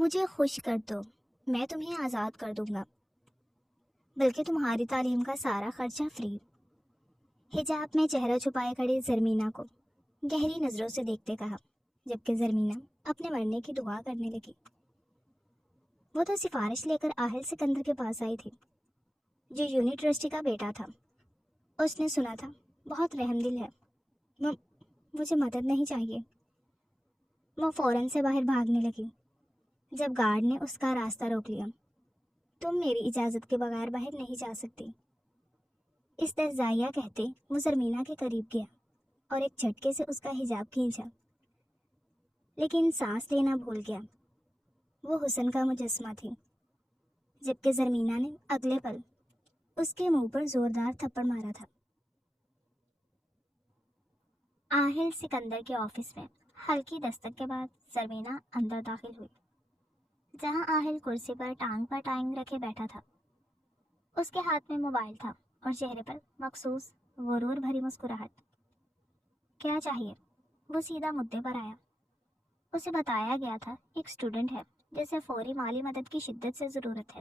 مجھے خوش کر دو، میں تمہیں آزاد کر دوں گا، بلکہ تمہاری تعلیم کا سارا خرچہ فری۔ حجاب میں چہرہ چھپائے کھڑی زرمینہ کو گہری نظروں سے دیکھتے کہا، جبکہ زرمینہ اپنے مرنے کی دعا کرنے لگی۔ وہ تو سفارش لے کر آہل سکندر کے پاس آئی تھی، جو یونٹ ٹرسٹی کا بیٹا تھا۔ اس نے سنا تھا بہت رحم دل ہے، مجھے مدد نہیں چاہیے۔ وہ فوراً سے باہر بھاگنے لگی جب گارڈ نے اس کا راستہ روک لیا۔ تم میری اجازت کے بغیر باہر نہیں جا سکتی، استہزائیہ کہتے وہ زرمینہ کے قریب گیا اور ایک جھٹکے سے اس کا حجاب کھینچا، لیکن سانس لینا بھول گیا۔ وہ حسن کا مجسمہ تھی، جبکہ زرمینہ نے اگلے پل اس کے منہ پر زوردار تھپڑ مارا تھا۔ آہل سکندر کے آفس میں ہلکی دستک کے بعد زرمینہ اندر داخل ہوئی، جہاں آہل کرسی پر ٹانگ پر ٹانگ رکھے بیٹھا تھا۔ اس کے ہاتھ میں موبائل تھا اور چہرے پر مخصوص غرور بھری مسکراہٹ۔ کیا چاہیے؟ وہ سیدھا مدعے پر آیا۔ اسے بتایا گیا تھا ایک اسٹوڈنٹ ہے جسے فوری مالی مدد کی شدت سے ضرورت ہے۔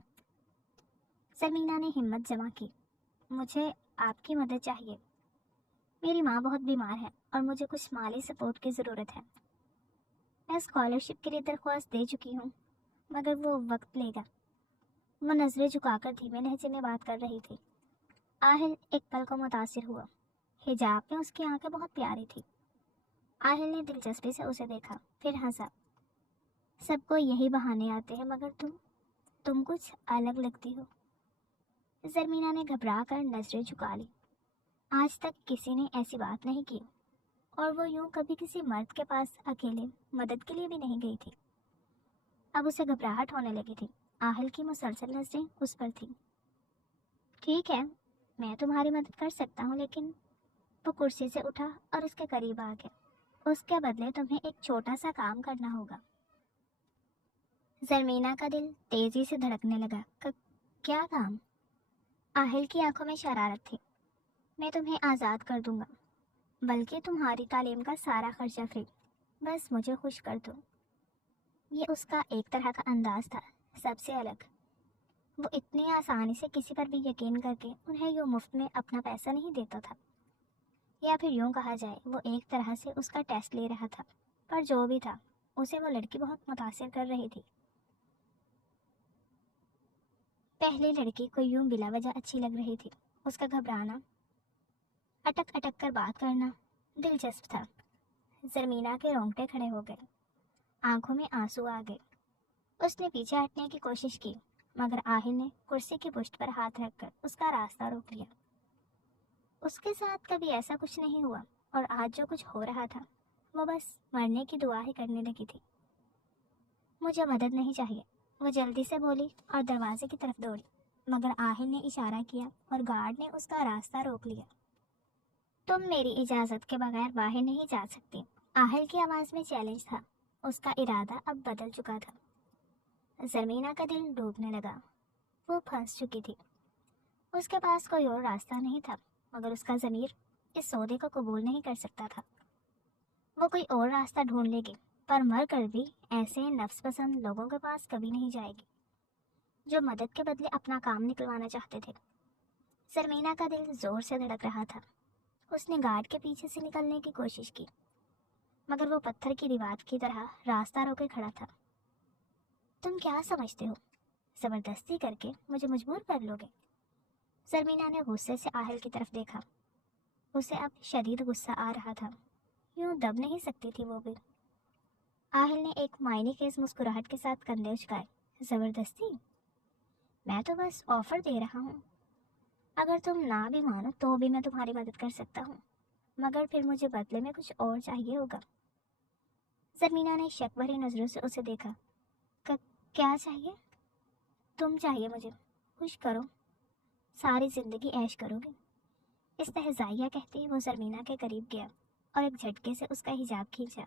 زرمینہ نے ہمت جمع کی۔ مجھے آپ کی مدد چاہیے، میری ماں بہت بیمار ہے اور مجھے کچھ مالی سپورٹ کی ضرورت ہے۔ میں اسکالرشپ کے لیے درخواست دے چکی ہوں، مگر وہ وقت لے گا۔ وہ نظریں جھکا کر دھیمے لہجے میں بات کر رہی تھی۔ آہل ایک پل کو متاثر ہوا۔ حجاب میں اس کی آنکھیں بہت پیاری تھی۔ آہل نے دلچسپی سے اسے دیکھا، پھر ہنسا۔ سب کو یہی بہانے آتے ہیں، مگر تم کچھ الگ لگتی ہو۔ زرمینہ نے گھبرا کر نظریں جھکا لی۔ آج تک کسی نے ایسی بات نہیں کی، اور وہ یوں کبھی کسی مرد کے پاس اکیلے مدد کے لیے بھی نہیں گئی تھی۔ اب اسے گھبراہٹ ہونے لگی تھی۔ آہل کی مسلسل نظریں اس پر تھیں۔ ٹھیک ہے، میں تمہاری مدد کر سکتا ہوں، لیکن وہ کرسی سے اٹھا اور اس کے قریب آ گیا۔ اس کے بدلے تمہیں ایک چھوٹا سا کام کرنا ہوگا۔ زرمینہ کا دل تیزی سے دھڑکنے لگا۔ کیا کام؟ آہل کی آنکھوں میں شرارت تھی۔ میں تمہیں آزاد کر دوں گا، بلکہ تمہاری تعلیم کا سارا خرچہ فری، بس مجھے خوش کر دو۔ یہ اس کا ایک طرح کا انداز تھا، سب سے الگ۔ وہ اتنی آسانی سے کسی پر بھی یقین کر کے انہیں یوں مفت میں اپنا پیسہ نہیں دیتا تھا، یا پھر یوں کہا جائے وہ ایک طرح سے اس کا ٹیسٹ لے رہا تھا۔ پر جو بھی تھا، اسے وہ لڑکی بہت متاثر کر رہی تھی۔ پہلی لڑکی کو یوں بلا وجہ اچھی لگ رہی تھی۔ اس کا گھبرانا، اٹک اٹک کر بات کرنا دلچسپ تھا۔ زرمینہ کے رونگٹے کھڑے ہو گئے، آنکھوں میں آنسو آ گئے۔ اس نے پیچھے ہٹنے کی کوشش کی، مگر آہل نے کرسی کی پشت پر ہاتھ رکھ کر اس کا راستہ روک لیا۔ اس کے ساتھ کبھی ایسا کچھ نہیں ہوا، اور آج جو کچھ ہو رہا تھا وہ بس مرنے کی دعا ہی کرنے لگی تھی۔ مجھے مدد نہیں چاہیے، وہ جلدی سے بولی اور دروازے کی طرف دوڑی، مگر آہل نے اشارہ کیا اور گارڈ نے اس کا راستہ روک لیا۔ تم میری اجازت کے بغیر باہر نہیں جا سکتی۔ آہل کی آواز میں چیلنج تھا۔ اس کا ارادہ اب بدل چکا تھا۔ زرمینہ کا دل ڈوبنے لگا۔ وہ پھنس چکی تھی۔ اس کے پاس کوئی اور راستہ نہیں تھا، مگر اس کا ضمیر اس سودے کو قبول نہیں کر سکتا تھا۔ وہ کوئی اور راستہ ڈھونڈ لے گی، پر مر کر بھی ایسے نفس پسند لوگوں کے پاس کبھی نہیں جائے گی، جو مدد کے بدلے اپنا کام نکلوانا چاہتے تھے۔ زرمینہ کا دل زور سے دھڑک رہا تھا۔ اس نے گارڈ کے پیچھے سے نکلنے کی کوشش کی، مگر وہ پتھر کی دیوار کی طرح راستہ روکے کھڑا تھا۔ تم کیا سمجھتے ہو؟ زبردستی کر کے مجھے مجبور کر لو گے؟ زرمینہ نے غصے سے آہل کی طرف دیکھا۔ اسے اب شدید غصہ آ رہا تھا، یوں دب نہیں سکتی تھی وہ بھی۔ آہل نے ایک معنی خیز مسکراہٹ کے ساتھ کندھے اچکائے۔ زبردستی؟ میں تو بس آفر دے رہا ہوں۔ اگر تم نہ بھی مانو تو بھی میں تمہاری مدد کر سکتا ہوں، مگر پھر مجھے بدلے میں کچھ اور چاہیے ہوگا۔ زرمینہ نے شک بھری نظروں سے اسے دیکھا۔ کیا چاہیے؟ تم چاہیے مجھے، خوش کرو، ساری زندگی عیش کرو گے۔ استہزائیہ کہتے وہ زرمینہ کے قریب گیا اور ایک جھٹکے سے اس کا حجاب کھینچا،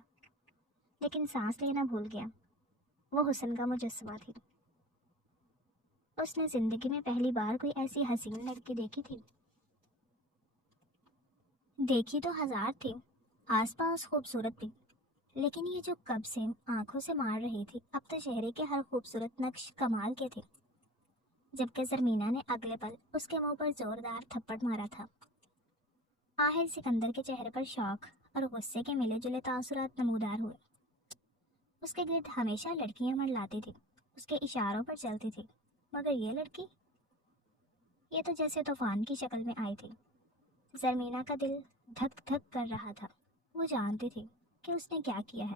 لیکن سانس لینا بھول گیا۔ وہ حسن کا مجسمہ تھی۔ اس نے زندگی میں پہلی بار کوئی ایسی حسین لڑکی دیکھی تھی۔ دیکھی تو ہزار تھی، آس پاس خوبصورت بھی، لیکن یہ جو کب سے آنکھوں سے مار رہی تھی، اب تو چہرے کے ہر خوبصورت نقش کمال کے تھے، جبکہ زرمینہ نے اگلے پل اس کے منہ پر زوردار تھپڑ مارا تھا۔ آہل سکندر کے چہرے پر شوق اور غصے کے ملے جلے تاثرات نمودار ہوئے۔ اس کے گرد ہمیشہ لڑکیاں منڈلاتی تھی، اس کے اشاروں پر چلتی تھی، مگر یہ لڑکی، یہ تو جیسے طوفان کی شکل میں آئی تھی۔ زرمینہ کا دل دھک دھک کر رہا تھا۔ وہ جانتی تھی کہ اس نے کیا کیا ہے،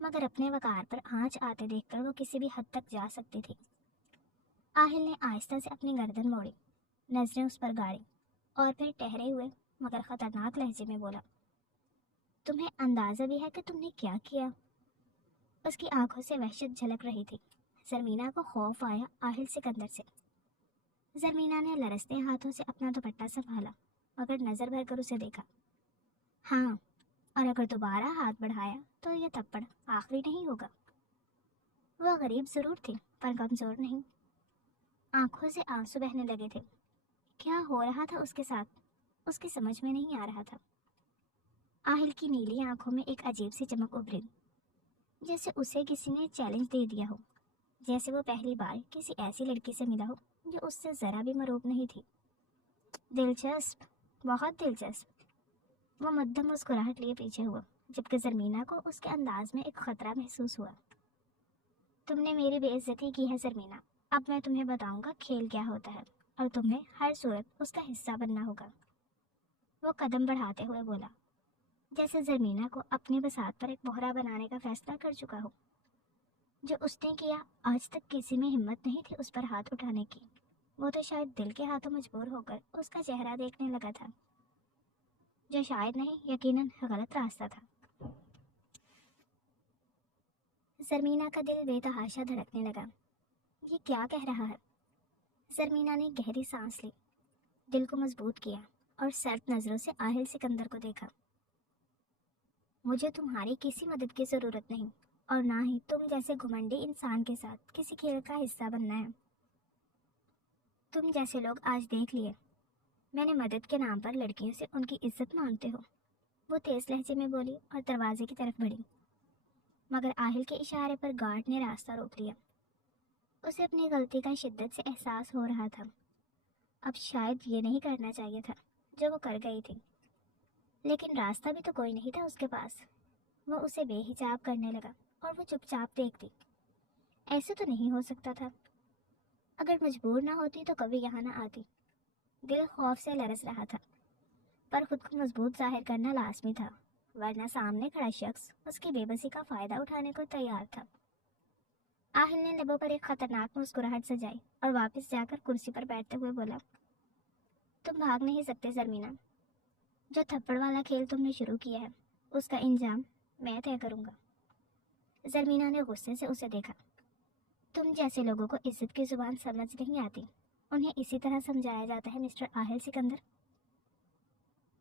مگر اپنے وقار پر آنچ آتے دیکھ کر وہ کسی بھی حد تک جا سکتی تھی۔ آہل نے آہستہ سے اپنی گردن موڑی، نظریں اس پر گاڑی، اور پھر ٹہرے ہوئے مگر خطرناک لہجے میں بولا، تمہیں اندازہ بھی ہے کہ تم نے کیا کیا؟ اس کی آنکھوں سے وحشت جھلک رہی تھی۔ زرمینہ کو خوف آیا آہل سکندر سے۔ زرمینہ نے لرزتے ہاتھوں سے اپنا دوپٹہ سنبھالا، مگر نظر بھر کر اسے دیکھا۔ ہاں، اور اگر دوبارہ ہاتھ بڑھایا تو یہ تھپڑ آخری نہیں ہوگا۔ وہ غریب ضرور تھی پر کمزور نہیں۔ آنکھوں سے آنسو بہنے لگے تھے۔ کیا ہو رہا تھا اس کے ساتھ، اس کی سمجھ میں نہیں آ رہا تھا۔ آہل کی نیلی آنکھوں میں ایک عجیب سی چمک ابھری، جیسے اسے کسی نے چیلنج دے دیا ہو، جیسے وہ پہلی بار کسی ایسی لڑکی سے ملا ہو جو اس سے ذرا بھی مروب نہیں تھی۔ دلچسپ، بہت دلچسپ۔ وہ مدھم مسکراہٹ لیے پیچھے ہوا، جبکہ زرمینہ کو اس کے انداز میں ایک خطرہ محسوس ہوا۔ تم نے میری بے عزتی کی ہے زرمینہ، اب میں تمہیں بتاؤں گا کھیل کیا ہوتا ہے، اور تمہیں ہر صورت اس کا حصہ بننا ہوگا۔ وہ قدم بڑھاتے ہوئے بولا، جیسے زرمینہ کو اپنی بساط پر ایک مہرہ بنانے کا فیصلہ کر چکا ہو۔ جو اس نے کیا، آج تک کسی میں ہمت نہیں تھی اس پر ہاتھ اٹھانے کی۔ وہ تو شاید دل کے ہاتھوں مجبور ہو کر اس کا چہرہ دیکھنے لگا تھا، جو شاید نہیں، یقیناً غلط راستہ تھا۔ زرمینہ کا دل بے تحاشا دھڑکنے لگا۔ یہ کیا کہہ رہا ہے؟ زرمینہ نے گہری سانس لی، دل کو مضبوط کیا، اور سرد نظروں سے آہل سکندر کو دیکھا۔ مجھے تمہاری کسی مدد کی ضرورت نہیں، اور نہ ہی تم جیسے گھمنڈی انسان کے ساتھ کسی کھیل کا حصہ بننا ہے۔ تم جیسے لوگ آج دیکھ لیے، میں نے مدد کے نام پر لڑکیوں سے ان کی عزت مانگتے ہو۔ وہ تیز لہجے میں بولی اور دروازے کی طرف بڑھی، مگر آہل کے اشارے پر گارڈ نے راستہ روک لیا۔ اسے اپنی غلطی کا شدت سے احساس ہو رہا تھا۔ اب شاید یہ نہیں کرنا چاہیے تھا جو وہ کر گئی تھی، لیکن راستہ بھی تو کوئی نہیں تھا اس کے پاس۔ وہ اسے بے حجاب کرنے لگا اور وہ چپ چاپ دیکھتی۔ ایسے تو نہیں ہو سکتا تھا۔ اگر مجبور نہ ہوتی تو کبھی یہاں نہ آتی۔ دل خوف سے لرز رہا تھا، پر خود کو مضبوط ظاہر کرنا لازمی تھا، ورنہ سامنے کھڑا شخص اس کی بے بسی کا فائدہ اٹھانے کو تیار تھا۔ آہل نے لبوں پر ایک خطرناک مسکراہٹ سجائی اور واپس جا کر کرسی پر بیٹھتے ہوئے بولا، تم بھاگ نہیں سکتے زرمینہ۔ جو تھپڑ والا کھیل تم نے شروع کیا ہے، اس کا انجام میں طے کروں گا۔ زرمینہ نے غصے سے اسے دیکھا۔ تم جیسے لوگوں کو عزت کی زبان سمجھ نہیں آتی، انہیں اسی طرح سمجھایا جاتا ہے مسٹر آہل سکندر۔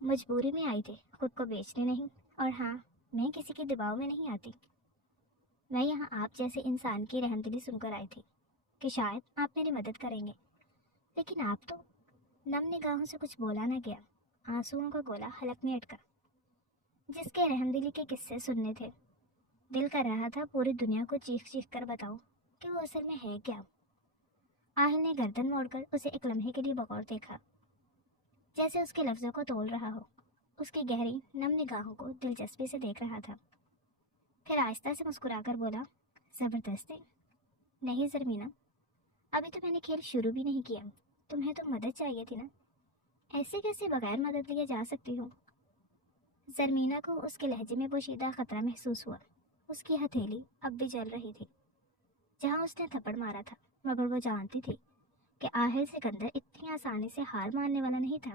مجبوری میں آئی تھی، خود کو بیچنے نہیں، اور ہاں، میں کسی کے دباؤ میں نہیں آتی۔ میں یہاں آپ جیسے انسان کی رحمدلی سن کر آئی تھی کہ شاید آپ میری مدد کریں گے، لیکن آپ تو… نم نگاہوں سے کچھ بولا نہ گیا، آنسوؤں کا گولا حلق میں اٹکا۔ جس کے رحمدلی کے قصے سننے تھے، دل کر رہا تھا پوری دنیا کو چیخ چیخ کر بتاؤ کہ وہ اصل میں ہے کیا۔ آہل نے گردن موڑ کر اسے ایک لمحے کے لیے بغور دیکھا، جیسے اس کے لفظوں کو تول رہا ہو، اس کی گہری نم نگاہوں کو دلچسپی سے دیکھ رہا تھا۔ پھر آہستہ سے مسکرا کر بولا، زبردست ہے۔ نہیں زرمینہ، ابھی تو میں نے کھیل شروع بھی نہیں کیا، تمہیں تو مدد چاہیے تھی نا، ایسے کیسے بغیر مدد لیے جا سکتی ہو؟ زرمینہ کو اس کے لہجے میں پوشیدہ خطرہ محسوس ہوا۔ اس کی ہتھیلی اب بھی جل رہی تھی جہاں اس نے تھپڑ مارا تھا، مگر وہ جانتی تھی کہ آہل سکندر اتنی آسانی سے ہار ماننے والا نہیں تھا۔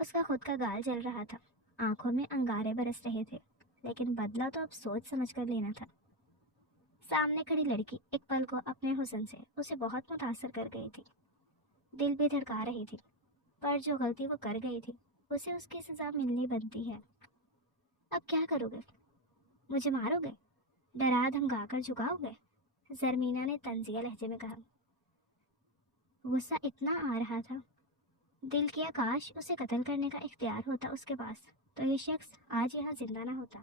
اس کا خود کا گال جل رہا تھا، آنکھوں میں انگارے برس رہے تھے، لیکن بدلہ تو اب سوچ سمجھ کر لینا تھا۔ سامنے کھڑی لڑکی ایک پل کو اپنے حسن سے اسے بہت متاثر کر گئی تھی، دل بھی دھڑکا رہی تھی، پر جو غلطی وہ کر گئی تھی اسے اس کی سزا ملنی بنتی ہے۔ اب کیا کرو گے؟ مجھے مارو گے؟ ڈرا دھمکا کر جھکاؤ گے؟ زرمینہ نے طنزیہ لہجے میں کہا۔ غصہ اتنا آ رہا تھا، دل کیا کاش اسے قتل کرنے کا اختیار ہوتا اس کے پاس، تو یہ شخص آج یہاں زندہ نہ ہوتا۔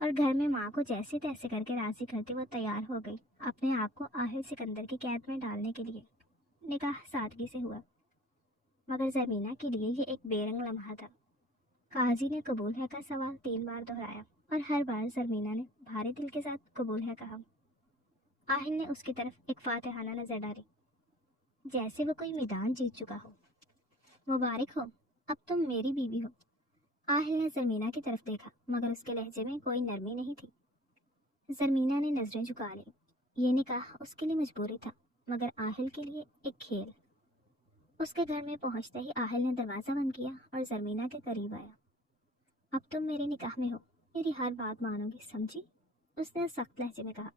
اور گھر میں ماں کو جیسے تیسے کر کے راضی کرتے وہ تیار ہو گئی اپنے آپ کو آہل سکندر کی قید میں ڈالنے کے لیے۔ نکاح سادگی سے ہوا، مگر زرمینہ کے لیے یہ ایک بے رنگ لمحہ تھا۔ قاضی نے قبول ہے کا سوال 3 بار دہرایا اور ہر بار زرمینہ نے بھاری دل کے ساتھ قبول ہے کہا۔ آہل نے اس کی طرف ایک فاتحانہ نظر ڈالی، جیسے وہ کوئی میدان جیت چکا ہو۔ مبارک ہو، اب تم میری بیوی ہو۔ آہل نے زرمینہ کی طرف دیکھا مگر اس کے لہجے میں کوئی نرمی نہیں تھی۔ زرمینہ نے نظریں جھکا لی۔ یہ نکاح اس کے لیے مجبوری تھا مگر آہل کے لیے ایک کھیل۔ اس کے گھر میں پہنچتے ہی آہل نے دروازہ بند کیا اور زرمینہ کے قریب آیا۔ اب تم میرے نکاح میں ہو، میری ہر بات مانو گی، سمجھی؟ اس نے سخت لہجے میں کہا۔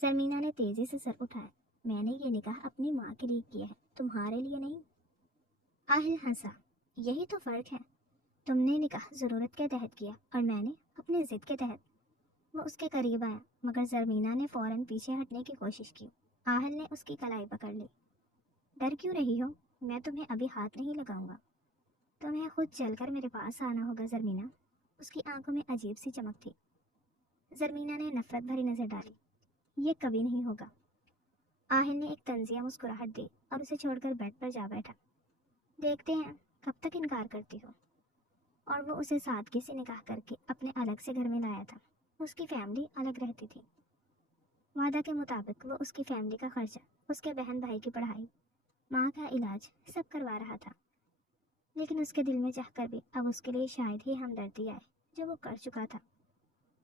زرمینہ نے تیزی سے سر اٹھایا۔ میں نے یہ نکاح اپنی ماں کے لیے کیا ہے، تمہارے لیے نہیں۔ آہل ہنسا۔ یہی تو فرق ہے، تم نے نکاح ضرورت کے تحت کیا اور میں نے اپنی ضد کے تحت۔ وہ اس کے قریب آیا مگر زرمینہ نے فوراً پیچھے ہٹنے کی کوشش کی۔ آہل نے اس کی کلائی پکڑ لی۔ ڈر کیوں رہی ہو؟ میں تمہیں ابھی ہاتھ نہیں لگاؤں گا، تمہیں خود چل کر میرے پاس آنا ہوگا زرمینہ۔ اس کی آنکھوں میں عجیب سی چمک تھی۔ زرمینہ نے نفرت بھری نظر ڈالی۔ یہ کبھی نہیں ہوگا۔ آہل نے ایک طنزیہ مسکراہٹ دی اور اسے چھوڑ کر بیڈ پر جا بیٹھا۔ دیکھتے ہیں کب تک انکار کرتی ہو۔ اور وہ اسے سادگی سے نکاح کر کے اپنے الگ سے گھر میں لایا تھا۔ اس کی فیملی الگ رہتی تھی۔ وعدہ کے مطابق وہ اس کی فیملی کا خرچہ، اس کے بہن بھائی کی پڑھائی، ماں کا علاج سب کروا رہا تھا۔ لیکن اس کے دل میں چاہ کر بھی اب اس کے لیے شاید ہی ہمدردی آئے جو وہ کر چکا تھا،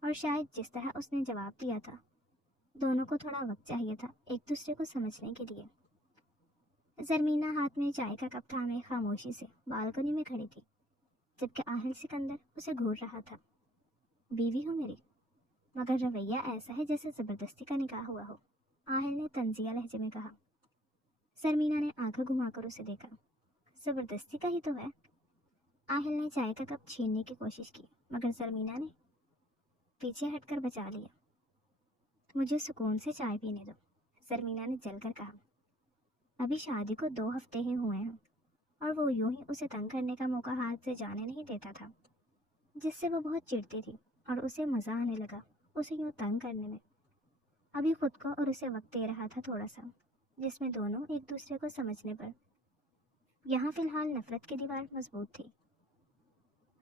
اور شاید جس طرح اس نے جواب دیا تھا، دونوں کو تھوڑا وقت چاہیے تھا ایک دوسرے کو سمجھنے کے لیے۔ زرمینہ ہاتھ میں چائے کا کپ تھامے خاموشی سے بالکنی میں کھڑی تھی، جبکہ آہل سکندر اسے گھور رہا تھا۔ بیوی ہو میری، مگر رویہ ایسا ہے جیسے زبردستی کا نکاح ہوا ہو، آہل نے طنزیہ لہجے میں کہا۔ زرمینہ نے آنکھیں گھما کر اسے دیکھا۔ زبردستی کا ہی تو ہے۔ آہل نے چائے کا کپ چھیننے کی کوشش کی مگر زرمینہ نے پیچھے ہٹ کر بچا لیا۔ مجھے سکون سے چائے پینے دو، زرمینہ نے جل کر کہا۔ ابھی شادی کو 2 ہفتے ہی ہوئے ہیں اور وہ یوں ہی اسے تنگ کرنے کا موقع ہاتھ سے جانے نہیں دیتا تھا، جس سے وہ بہت چڑھتی تھی اور اسے مزہ آنے لگا اسے یوں تنگ کرنے میں۔ ابھی خود کو اور اسے وقت دے رہا تھا تھوڑا سا، جس میں دونوں ایک دوسرے کو سمجھنے پر۔ یہاں فی الحال نفرت کی دیوار مضبوط تھی۔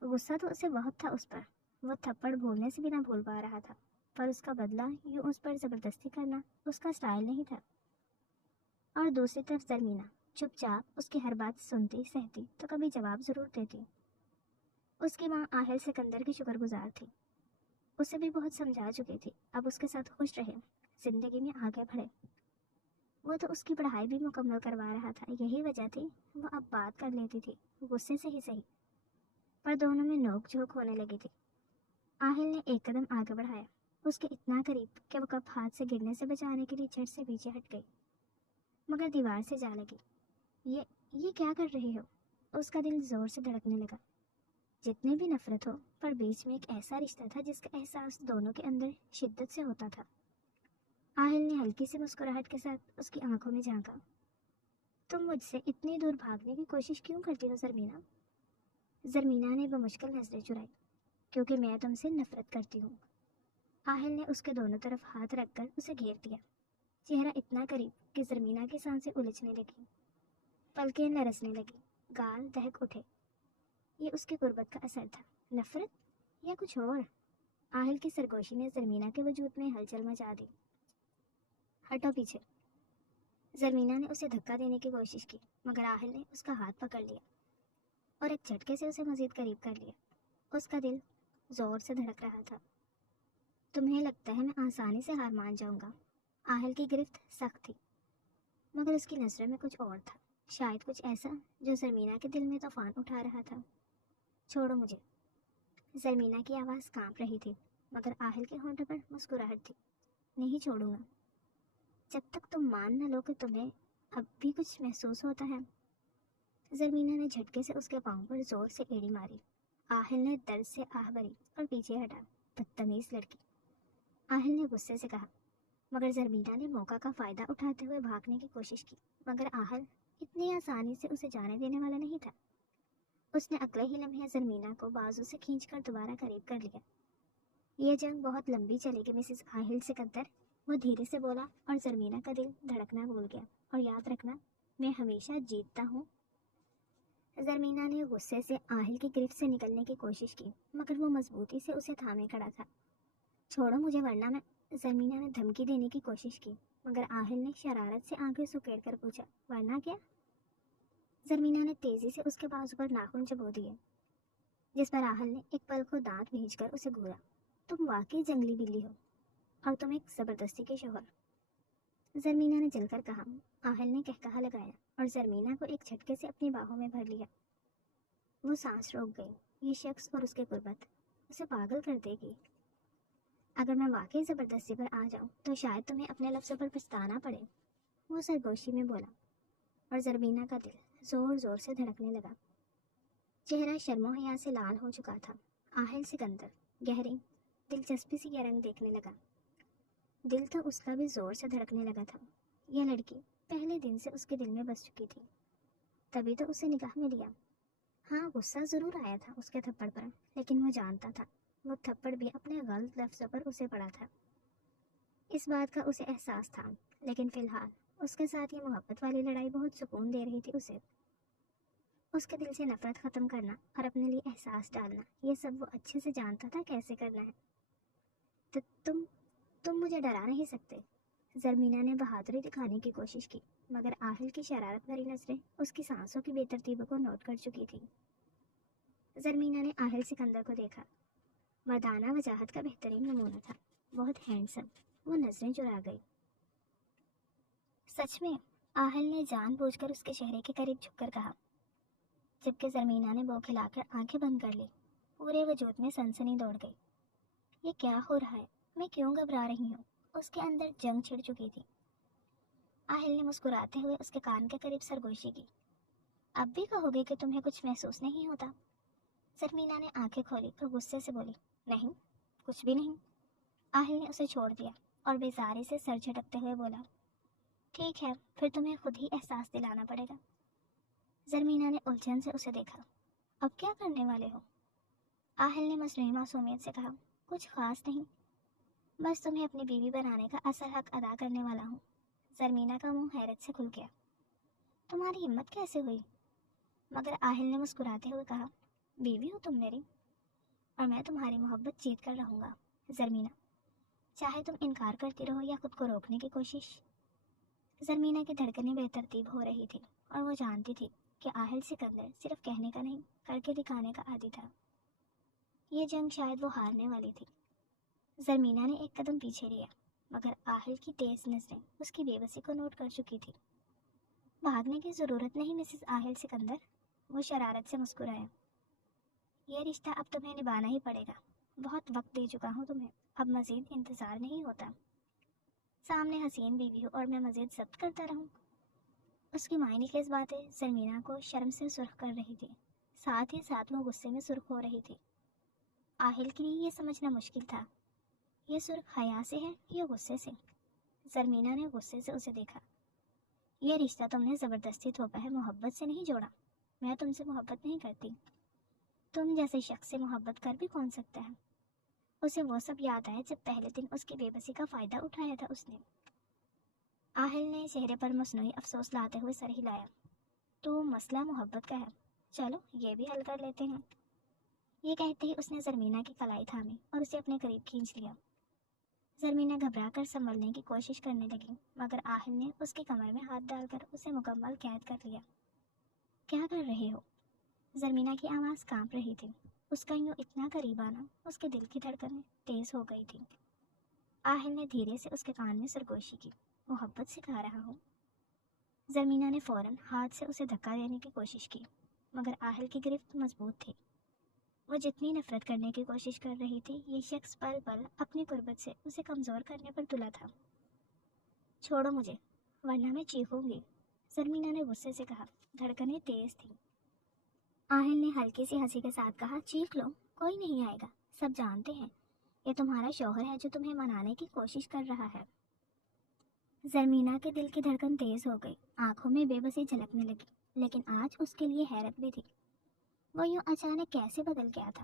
غصہ تو اسے بہت تھا اس پر، وہ تھپڑ بھولنے سے بھی نہ بھول پا رہا تھا، پر اس کا بدلہ یوں اس پر زبردستی کرنا اس کا سٹائل نہیں تھا۔ اور دوسری طرف زرمینہ چپ چاپ اس کی ہر بات سنتی سہتی تو کبھی جواب ضرور دیتی۔ اس کی ماں آہل سکندر کی شکر گزار تھی، اسے بھی بہت سمجھا چکی تھی اب اس کے ساتھ خوش رہے، زندگی میں آگے بڑھے۔ وہ تو اس کی پڑھائی بھی مکمل کروا رہا تھا، یہی وجہ تھی وہ اب بات کر لیتی تھی، غصے سے ہی صحیح، پر دونوں میں نوک جھوک ہونے لگی تھی۔ آہل نے ایک قدم آگے بڑھایا، اس کے اتنا قریب کہ وہ کپ ہاتھ سے گرنے سے بچانے کے لیے جھٹ سے پیچھے ہٹ گئی، مگر دیوار سے جا لگی۔ یہ کیا کر رہے ہو؟ اس کا دل زور سے دھڑکنے لگا۔ جتنی بھی نفرت ہو، پر بیچ میں ایک ایسا رشتہ تھا جس کا احساس دونوں کے اندر شدت سے ہوتا تھا۔ آہل نے ہلکی سی مسکراہٹ کے ساتھ اس کی آنکھوں میں جھانکا۔ تم مجھ سے اتنی دور بھاگنے کی کوشش کیوں کرتی ہو زرمینہ؟ زرمینہ نے بمشکل نظریں چرائی۔ کیونکہ میں تم سے نفرت کرتی ہوں۔ آہل نے اس کے دونوں طرف ہاتھ رکھ کر اسے گھیر دیا، چہرہ اتنا قریب کہ زرمینہ کی سانسیں الجھنے لگی، پلکیں لرزنے لگی، گال دہک اٹھے۔ یہ اس کی قربت کا اثر تھا، نفرت یا کچھ اور؟ آہل کی سرگوشی نے زرمینہ کے وجود میں ہلچل مچا دی۔ ہٹو پیچھے، زرمینہ نے اسے دھکا دینے کی کوشش کی مگر آہل نے اس کا ہاتھ پکڑ لیا اور ایک جھٹکے سے اسے مزید قریب کر لیا۔ اس کا دل زور سے دھڑک رہا تھا۔ تمہیں لگتا ہے میں آسانی سے ہار مان جاؤں گا؟ آہل کی گرفت سخت تھی مگر اس کی نظروں میں کچھ اور تھا، شاید کچھ ایسا جو زرمینہ کے دل میں طوفان اٹھا رہا تھا۔ چھوڑو مجھے، زرمینہ کی آواز کانپ رہی تھی مگر آہل کے ہونٹوں پر مسکراہٹ تھی۔ نہیں چھوڑوں گا جب تک تم مان نہ لو کہ تمہیں اب بھی کچھ محسوس ہوتا ہے۔ زرمینہ نے جھٹکے سے اس کے پاؤں پر زور سے ایڑی ماری۔ آہل نے درد سے آہ بھری اور پیچھے ہٹا۔ بدتمیز لڑکی، آہل نے غصے سے کہا، مگر زرمینہ نے موقع کا فائدہ اٹھاتے ہوئے بھاگنے کی کوشش کی، مگر آہل اتنی آسانی سے اسے جانے دینے والا نہیں تھا۔ اس نے اگلے ہی لمحے زرمینہ کو بازو سے کھینچ کر دوبارہ قریب کر لیا۔ یہ جنگ بہت لمبی چلے گی مسز آہل سکندر، وہ دھیرے سے بولا، اور زرمینہ کا دل دھڑکنا بھول گیا۔ اور یاد رکھنا، میں ہمیشہ جیتتا ہوں۔ زرمینہ نے غصے سے آہل کی گرفت سے نکلنے کی کوشش کی، مگر وہ مضبوطی سے اسے تھامے کھڑا تھا۔ چھوڑو مجھے ورنہ میں، زرمینہ نے دھمکی دینے کی کوشش کی، مگر آہل نے شرارت سے آنکھیں سکیڑ کر پوچھا، ورنہ کیا؟ زرمینہ نے تیزی سے اس کے بازو پر ناخن چبو دیے، جس پر آہل نے ایک پل کو دانت بھینچ کر اسے گھورا۔ تم واقعی جنگلی بلی ہو، اور تم ایک زبردستی کے شوہر، زرمینہ نے جل کر کہا۔ آہل نے کہکہا لگایا اور زرمینہ کو ایک جھٹکے سے اپنی باہوں میں بھر لیا۔ وہ سانس روک گئی۔ یہ شخص اور اس کے قربت اسے پاگل کر دے گی۔ اگر میں واقعی زبردستی پر آ جاؤں تو شاید تمہیں اپنے لفظوں پر پچھتانا پڑے، وہ سرگوشی میں بولا، اور زرمینہ کا دل زور زور سے دھڑکنے لگا۔ چہرہ شرم و حیا سے لال ہو چکا تھا۔ آہل سکندر گہری دلچسپی سے یہ رنگ دیکھنے لگا۔ دل تو اس کا بھی زور سے دھڑکنے لگا تھا۔ یہ لڑکی پہلے دن سے اس کے دل میں بس چکی تھی، تبھی تو اسے نگاہ میں لیا۔ ہاں، غصہ ضرور آیا تھا اس کے تھپڑ پر، لیکن وہ جانتا تھا وہ تھپڑ بھی اپنے غلط لفظوں پر اسے پڑا تھا۔ اس بات کا اسے احساس تھا، لیکن فی الحال اس کے ساتھ یہ محبت والی لڑائی بہت سکون دے رہی تھی اسے۔ اس کے دل سے نفرت ختم کرنا اور اپنے لیے احساس ڈالنا، یہ سب وہ اچھے سے جانتا تھا کیسے کرنا ہے۔ تم مجھے ڈرا نہیں سکتے، زرمینہ نے بہادری دکھانے کی کوشش کی، مگر آہل کی شرارت بھری نظریں اس کی سانسوں کی بے ترتیبی کو نوٹ کر چکی تھی۔ زرمینہ نے آہل سکندر کو دیکھا۔ مردانہ وجاہت کا بہترین نمونہ تھا، بہت ہینڈسم۔ وہ نظریں چرا گئی۔ سچ میں؟ آہل نے جان بوجھ کر اس کے چہرے کے قریب جھک کر کہا، جبکہ زرمینہ نے بوکھلا کر آنکھیں بند کر لی۔ پورے وجود میں سنسنی دوڑ گئی۔ یہ کیا ہو رہا ہے؟ میں کیوں گھبرا رہی ہوں؟ اس کے اندر جنگ چھڑ چکی تھی۔ آہل نے مسکراتے ہوئے اس کے کان کے قریب سرگوشی کی۔ اب بھی کہو گے کہ تمہیں کچھ محسوس نہیں ہوتا؟ زرمینہ نے آنکھیں کھولی اور غصے سے بولی، نہیں، کچھ بھی نہیں۔ آہل نے اسے چھوڑ دیا اور بیزاری سے سر جھٹکتے ہوئے بولا، ٹھیک ہے، پھر تمہیں خود ہی احساس دلانا پڑے گا۔ زرمینہ نے الجھن سے اسے دیکھا۔ اب کیا کرنے والے ہو؟ آہل نے مصنوعی معصومیت سے کہا، کچھ خاص نہیں، بس تمہیں اپنی بیوی بنانے کا اصل حق ادا کرنے والا ہوں۔ زرمینہ کا منہ حیرت سے کھل گیا۔ تمہاری ہمت کیسے ہوئی؟ مگر آہل نے مسکراتے ہوئے کہا، بیوی ہو تم میری، اور میں تمہاری محبت جیت کر رہوں گا زرمینہ، چاہے تم انکار کرتی رہو یا خود کو روکنے کی کوشش۔ زرمینہ کی دھڑکنیں بے ترتیب ہو رہی تھی، اور وہ جانتی تھی کہ آہل سکندر صرف کہنے کا نہیں، کر کے دکھانے کا عادی تھا۔ یہ جنگ شاید وہ ہارنے والی تھی۔ زرمینہ نے ایک قدم پیچھے لیا، مگر آہل کی تیز نظریں اس کی بے بسی کو نوٹ کر چکی تھی۔ بھاگنے کی ضرورت نہیں مسز آہل سکندر، وہ شرارت سے مسکرایا۔ یہ رشتہ اب تمہیں نبھانا ہی پڑے گا، بہت وقت دے چکا ہوں تمہیں، اب مزید انتظار نہیں ہوتا۔ سامنے حسین بیوی ہو اور میں مزید ضبط کرتا رہوں؟ اس کی معنی خیز باتیں زرمینہ کو شرم سے سرخ کر رہی تھی، ساتھ ہی ساتھ وہ غصے میں سرخ ہو رہی تھی۔ آہل کے لیے یہ سمجھنا مشکل تھا، یہ سرخ حیا سے ہے یا غصے سے۔ زرمینہ نے غصے سے اسے دیکھا۔ یہ رشتہ تم نے زبردستی تھوپا ہے، محبت سے نہیں جوڑا۔ میں تم سے محبت نہیں کرتی۔ تم جیسے شخص سے محبت کر بھی کون سکتا ہے؟ اسے وہ سب یاد آیا جب پہلے دن اس کی بے بسی کا فائدہ اٹھایا تھا اس نے۔ آہل نے چہرے پر مصنوعی افسوس لاتے ہوئے سر ہلایا۔ تو مسئلہ محبت کا ہے، چلو یہ بھی حل کر لیتے ہیں۔ یہ کہتے ہی اس نے زرمینہ کی کلائی تھامی اور اسے اپنے قریب کھینچ لیا۔ زرمینہ گھبرا کر سنبھلنے کی کوشش کرنے لگی، مگر آہل نے اس کی کمر میں ہاتھ ڈال کر اسے مکمل قید کر لیا۔ کیا کر رہے ہو؟ زرمینہ کی آواز کانپ رہی تھی۔ اس کا یوں اتنا قریب آنا اس کے دل کی دھڑکنیں تیز ہو گئی تھی۔ آہل نے دھیرے سے اس کے کان میں سرگوشی کی، محبت سکھا رہا ہوں۔ زرمینہ نے فوراً ہاتھ سے اسے دھکا دینے کی کوشش کی، مگر آہل کی گرفت مضبوط تھی۔ وہ جتنی نفرت کرنے کی کوشش کر رہی تھی، یہ شخص پل پل اپنی قربت سے اسے کمزور کرنے پر تلا تھا۔ چھوڑو مجھے، ورنہ میں چیخوں گی، زرمینہ نے غصے سے کہا۔ دھڑکنیں تیز تھیں۔ آہل نے ہلکی سی ہنسی کے ساتھ کہا، چیخ لو، کوئی نہیں آئے گا، سب جانتے ہیں یہ تمہارا شوہر ہے جو تمہیں منانے کی کوشش کر رہا ہے۔ زرمینہ کے دل کی دھڑکن تیز ہو گئی، آنکھوں میں بے بسی جھلکنے لگی، لیکن آج اس کے لیے حیرت بھی تھی۔ وہ یوں اچانک کیسے بدل گیا تھا؟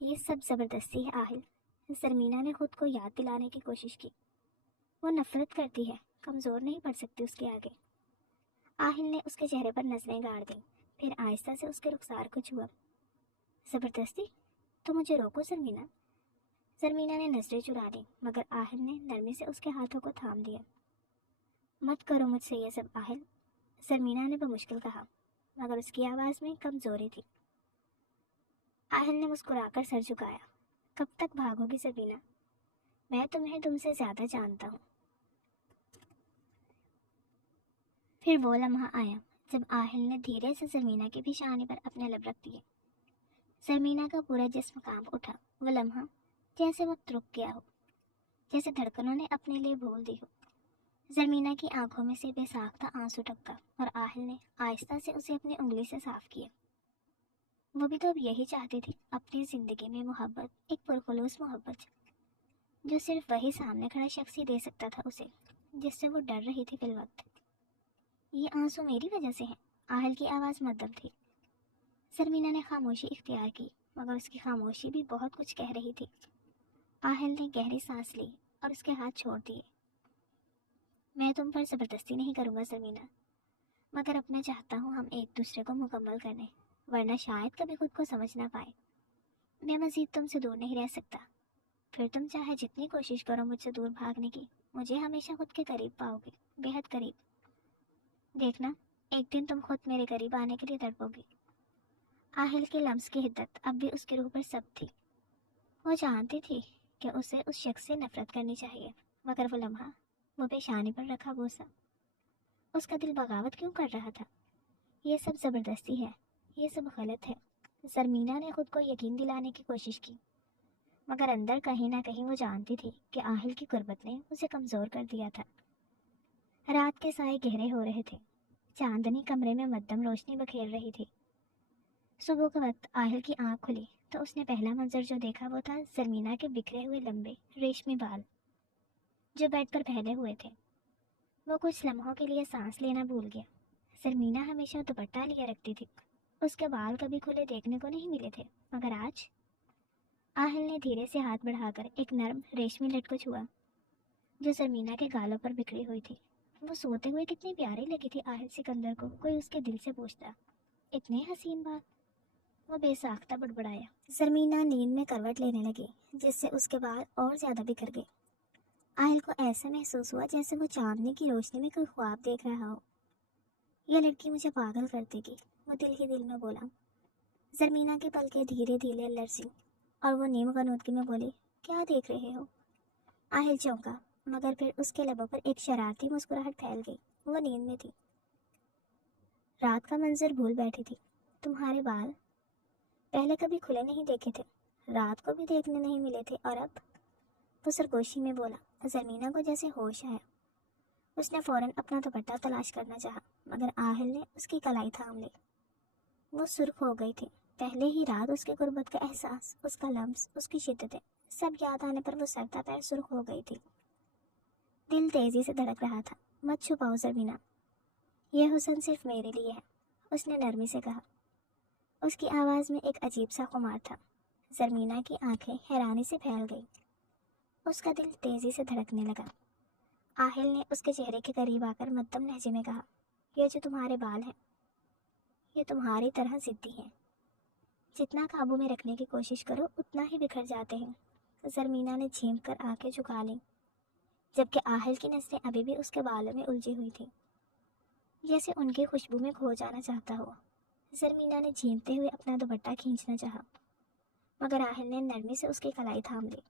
یہ سب زبردستی ہے آہل، زرمینہ نے خود کو یاد دلانے کی کوشش کی۔ وہ نفرت کرتی ہے، کمزور نہیں پڑ سکتی اس کے آگے۔ آہل نے اس کے چہرے پر نظریں گاڑ دیں، پھر آہستہ سے اس کے رخسار کو چھوا۔ زبردستی؟ تو مجھے روکو زرمینہ۔ زرمینہ نے نظریں چرا دیں، مگر آہل نے نرمی سے اس کے ہاتھوں کو تھام دیا۔ مت کرو مجھ سے یہ سب آہل، زرمینہ نے بمشکل کہا، مگر اس کی آواز میں کمزوری تھی۔ آہل نے مسکرا کر سر جھکایا۔ کب تک بھاگو گی زرمینہ؟ میں تمہیں تم سے زیادہ جانتا ہوں۔ پھر وہ لمحہ آیا جب آہل نے دھیرے سے زرمینہ کی پیشانی پر اپنے لب رکھ دیے۔ زرمینہ کا پورا جسم کانپ اٹھا۔ وہ لمحہ جیسے وقت رک گیا ہو، جیسے دھڑکنوں نے اپنے لیے بھول دی ہو۔ زرمینہ کی آنکھوں میں سے بے ساختہ آنسو ٹپکا اور آہل نے آہستہ سے اسے اپنی انگلی سے صاف کیا۔ وہ بھی تو اب یہی چاہتی تھی، اپنی زندگی میں محبت، ایک پرخلوص محبت جو صرف وہی سامنے کھڑا شخص ہی دے سکتا تھا اسے، جس سے وہ ڈر رہی تھی فی الوقت۔ یہ آنسو میری وجہ سے ہیں؟ آہل کی آواز مدھم تھی۔ زرمینہ نے خاموشی اختیار کی، مگر اس کی خاموشی بھی بہت کچھ کہہ رہی تھی۔ آہل نے گہری سانس لی اور اس کے ہاتھ چھوڑ دیے۔ میں تم پر زبردستی نہیں کروں گا زرمینہ، مگر اب میں چاہتا ہوں ہم ایک دوسرے کو مکمل کریں، ورنہ شاید کبھی خود کو سمجھ نہ پائے۔ میں مزید تم سے دور نہیں رہ سکتا۔ پھر تم چاہے جتنی کوشش کرو مجھ سے دور بھاگنے کی، مجھے ہمیشہ خود کے قریب پاؤ گی، بے حد قریب۔ دیکھنا، ایک دن تم خود میرے قریب آنے کے لیے تڑپو گی۔ آہل کے لمس کی حدت اب بھی اس کی روح پر سب تھی۔ وہ جانتی تھی کہ اسے اس شخص سے نفرت کرنی چاہیے، مگر وہ لمحہ، وہ پیشانی پر رکھا بوسہ، اس کا دل بغاوت کیوں کر رہا تھا؟ یہ سب زبردستی ہے، یہ سب غلط ہے۔ زرمینہ نے خود کو یقین دلانے کی کوشش کی، مگر اندر کہیں نہ کہیں وہ جانتی تھی کہ آہل کی قربت نے اسے کمزور کر دیا تھا۔ رات کے سائے گہرے ہو رہے تھے، چاندنی کمرے میں مدھم روشنی بکھیر رہی تھی۔ صبح کے وقت آہل کی آنکھ کھلی تو اس نے پہلا منظر جو دیکھا وہ تھا زرمینہ کے بکھرے ہوئے لمبے ریشمی بال جو بیڈ پر پھیلے ہوئے تھے۔ وہ کچھ لمحوں کے لیے سانس لینا بھول گیا۔ زرمینہ ہمیشہ دوپٹہ لیے رکھتی تھی، اس کے بال کبھی کھلے دیکھنے کو نہیں ملے تھے، مگر آج آہل نے دھیرے سے ہاتھ بڑھا کر ایک نرم ریشمی لٹ کو چھوا جو زرمینہ کے گالوں پر بکھری ہوئی تھی۔ وہ سوتے ہوئے کتنی پیاری لگی تھی آہل سکندر کو، کوئی اس کے دل سے پوچھتا۔ اتنے حسین بات، وہ بے ساختہ بڑبڑایا۔ زرمینہ نیند میں کروٹ لینے لگی، جس سے اس کے بال اور زیادہ بکھر گئے۔ آہل کو ایسا محسوس ہوا جیسے وہ چاندنی کی روشنی میں کوئی خواب دیکھ رہا ہو۔ یہ لڑکی مجھے پاگل کر دے گی، وہ دل ہی دل میں بولا۔ زرمینہ کے پلکیں دھیرے دھیرے لرزیں اور وہ نیم غنودگی میں بولی، کیا دیکھ رہے ہو؟ آہل چونکا، مگر پھر اس کے لبوں پر ایک شرارتی مسکراہٹ پھیل گئی۔ وہ نیند میں تھی، رات کا منظر بھول بیٹھی تھی۔ تمہارے بال پہلے کبھی کھلے نہیں دیکھے تھے، رات کو بھی دیکھنے نہیں ملے تھے، اور اب؟ وہ سرگوشی میں بولا۔ زرمینہ کو جیسے ہوش آیا، اس نے فوراً اپنا دوپٹہ تلاش کرنا چاہا، مگر آہل نے اس کی کلائی تھام لی۔ وہ سرخ ہو گئی تھی۔ پہلے ہی رات اس کی غربت کا احساس، اس کا لمس، اس کی شدتیں، سب یاد آنے پر وہ سرتا پیر سرخ ہو گئی تھی۔ دل تیزی سے دھڑک رہا تھا۔ مت چھپاؤ زرمینہ، یہ حسن صرف میرے لیے ہے، اس نے نرمی سے کہا۔ اس کی آواز میں ایک عجیب سا خمار تھا۔ زرمینہ کی آنکھیں حیرانی سے پھیل گئی، اس کا دل تیزی سے دھڑکنے لگا۔ آہل نے اس کے چہرے کے قریب آ کر مدھم لہجے میں کہا، یہ جو تمہارے بال ہیں، یہ تمہاری طرح ضدی ہیں، جتنا قابو میں رکھنے کی کوشش کرو اتنا ہی بکھر جاتے ہیں۔ زرمینہ نے جھینک کر آنکھیں جھکا لیں، جبکہ آہل کی نظریں ابھی بھی اس کے بالوں میں الجھی ہوئی تھیں، جیسے ان کی خوشبو میں کھو جانا چاہتا ہو۔ زرمینہ نے جھینکتے ہوئے اپنا دوپٹہ کھینچنا چاہا، مگر آہل نے نرمی سے اس کی کلائی تھام لی۔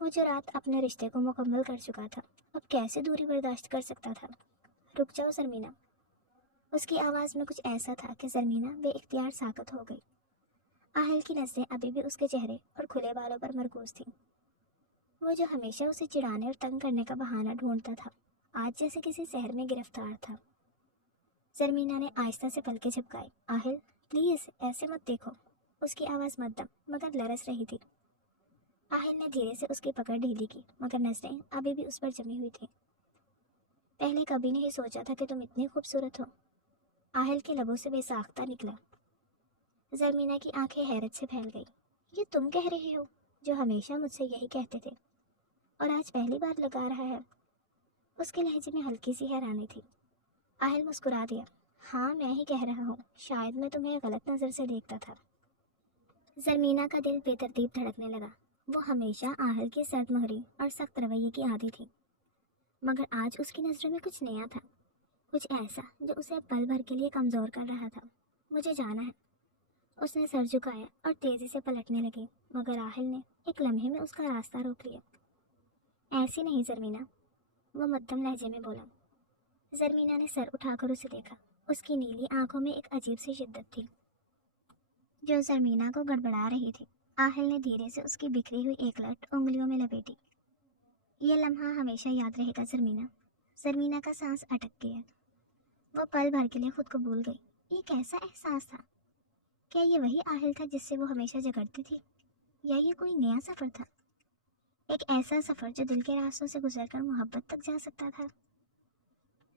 وہ جو رات اپنے رشتے کو مکمل کر چکا تھا، اب کیسے دوری برداشت کر سکتا تھا؟ رک جاؤ زرمینہ، اس کی آواز میں کچھ ایسا تھا کہ زرمینہ بے اختیار ساکت ہو گئی۔ آہل کی نظریں ابھی بھی اس کے چہرے اور کھلے بالوں پر مرکوز تھیں۔ وہ جو ہمیشہ اسے چڑھانے اور تنگ کرنے کا بہانہ ڈھونڈتا تھا، آج جیسے کسی سحر میں گرفتار تھا۔ زرمینہ نے آہستہ سے پلکیں جھپکائی۔ آہل، پلیز ایسے مت دیکھو، اس کی آواز مدھم مگر لرز رہی تھی۔ آہل نے دھیرے سے اس کی پکڑ ڈھیلی کی، مگر نظریں ابھی بھی اس پر جمی ہوئی تھیں۔ پہلے کبھی نہیں سوچا تھا کہ تم اتنی خوبصورت ہو، آہل کے لبوں سے بے ساختہ نکلا۔ زرمینہ کی آنکھیں حیرت سے پھیل گئی۔ یہ تم کہہ رہے ہو جو ہمیشہ مجھ سے یہی کہتے تھے اور آج پہلی بار لگا رہا ہے؟ اس کے لہجے میں ہلکی سی حیرانی تھی۔ آہل مسکرا دیا۔ ہاں میں ہی کہہ رہا ہوں، شاید میں تمہیں غلط نظر سے دیکھتا تھا۔ زرمینہ کا دل بے ترتیب دھڑکنے لگا۔ وہ ہمیشہ آہل کی سرد مہری اور سخت رویے کی عادی تھی، مگر آج اس کی نظروں میں کچھ نیا تھا، کچھ ایسا جو اسے پل بھر کے لیے کمزور کر رہا تھا۔ مجھے جانا ہے۔ اس نے سر جھکایا اور تیزی سے پلٹنے لگی، مگر آہل نے ایک لمحے میں اس کا راستہ روک لیا۔ ایسی نہیں زرمینہ، وہ مدھم لہجے میں بولا۔ زرمینہ نے سر اٹھا کر اسے دیکھا۔ اس کی نیلی آنکھوں میں ایک عجیب سی شدت تھی جو زرمینہ کو گڑبڑا رہی تھی۔ آہل نے دھیرے سے اس کی بکھری ہوئی ایک لٹ انگلیوں میں لپیٹی۔ یہ لمحہ ہمیشہ یاد رہے گا زرمینہ۔ زرمینہ کا سانس اٹک گیا۔ وہ پل بھر کے لیے خود کو بھول گئی۔ یہ کیسا احساس تھا؟ کیا یہ وہی آہل تھا جس سے وہ ہمیشہ جھگڑتی تھی، یا یہ کوئی نیا سفر تھا؟ ایک ایسا سفر جو دل کے راستوں سے گزر کر محبت تک جا سکتا تھا۔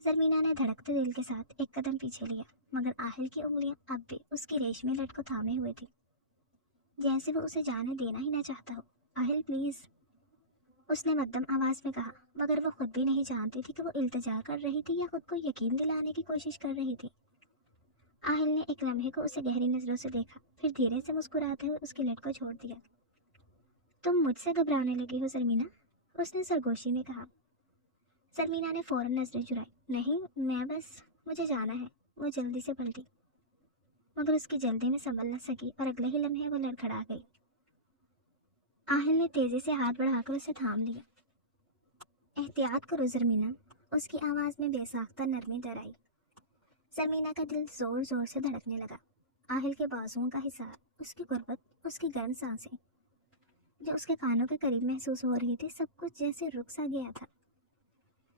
زرمینہ نے دھڑکتے دل کے ساتھ ایک قدم پیچھے لیا، مگر آہل کی انگلیاں اب بھی اس کی ریشمی لٹ کو تھامے ہوئے تھی، جیسے وہ اسے جانے دینا ہی نہ چاہتا ہو۔ آہل پلیز، اس نے مدھم آواز میں کہا، مگر وہ خود بھی نہیں جانتی تھی کہ وہ التجا کر رہی تھی یا خود کو یقین دلانے کی کوشش کر رہی تھی۔ آہل نے ایک لمحے کو اسے گہری نظروں سے دیکھا، پھر دھیرے سے مسکراتے ہوئے اس کی لٹ کو چھوڑ دیا۔ تم مجھ سے گھبرانے لگی ہو زرمینہ، اس نے سرگوشی میں کہا۔ زرمینہ نے فوراً نظریں چرائیں۔ نہیں، میں بس، مجھے جانا ہے۔ وہ جلدی سے پلٹی، مگر اس کی جلدی میں سنبھل نہ سکی اور اگلے ہی لمحے وہ لڑکھڑا گئی۔ آہل نے تیزی سے ہاتھ بڑھا کر اسے تھام لیا۔ احتیاط کرو زرمینہ، اس کی آواز میں بے ساختہ نرمی در آئی۔ زرمینہ کا دل زور زور سے دھڑکنے لگا۔ آہل کے بازوؤں کا حصار، اس کی غربت، اس کی گرم سانسیں جو اس کے کانوں کے قریب محسوس ہو رہی تھی، سب کچھ جیسے رک سا گیا تھا۔